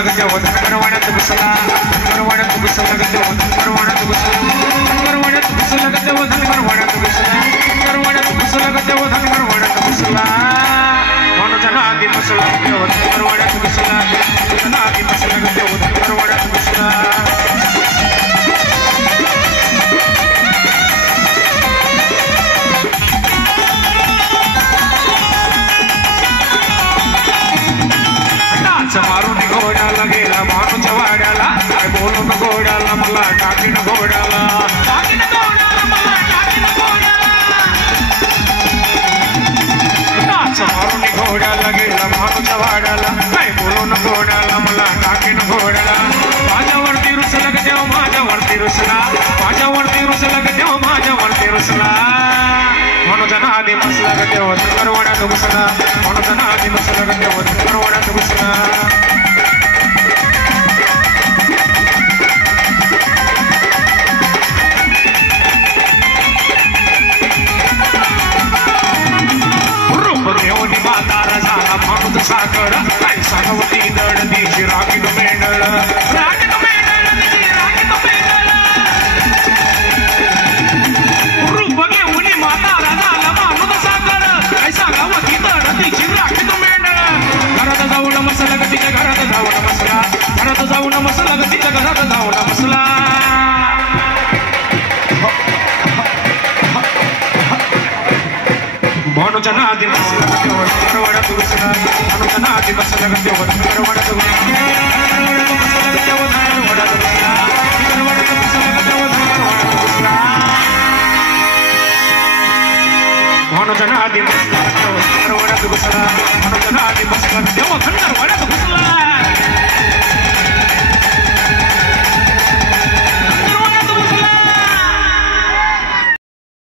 लगते हो धनगर वाड्यात घुसला धनगर वाड्यात घुसला लगते हो धनगर वाड्यात घुसला धनगर वाड्यात घुसला लगते हो धनगर वाड्यात घुसला धनगर वाड्यात घुसला लगते हो धनगर वाड्यात घुसला मनोजना आदि मसला लगते हो धनगर वाड्यात घुसला मनोजना आदि मसला लगते हो धनगर वाड्यात घुसला मारून घोड्याला गेला माणूच्या वाड्याला काय बोलून घोड्याला मला टाकीन घोड्याला नाच मारून घोड्याला गेला माणूच्या वाड्याला काय बोलून घोड्याला मला टाकीन घोड्याला माझ्यावरती रुसला ग देव माझ्यावरती रुसला माझ्यावरती रुसला ग देव माझ्यावरती रुसला मनोजना आदि मसला ग देव धनगर वाड्यात घुसला मनोजना आदि मसला ग देव धनगर वाड्यात घुसला साखर काय सांगवती दड दिशी राखीन मेंढळ राखीन मेंढळ दिशी राखीन मेंढळ रूप घेऊन माता राजाला मानून साखर काय सांगवती दड दिशी राखीन मेंढळ घरात जाऊन मसला ग तिच्या घरात जाऊन मसला घरात जाऊन मसला ग तिच्या घरात जाऊन मसला मनोजना आदि मसला ग देव धनगर वाड्यात घुसला मनोजना आदि मसला ग देव धनगर वाड्यात घुसला मनोजना आदि मसला ग देव धनगर वाड्यात घुसला मनोजना आदि मसला ग देव धनगर वाड्यात घुसला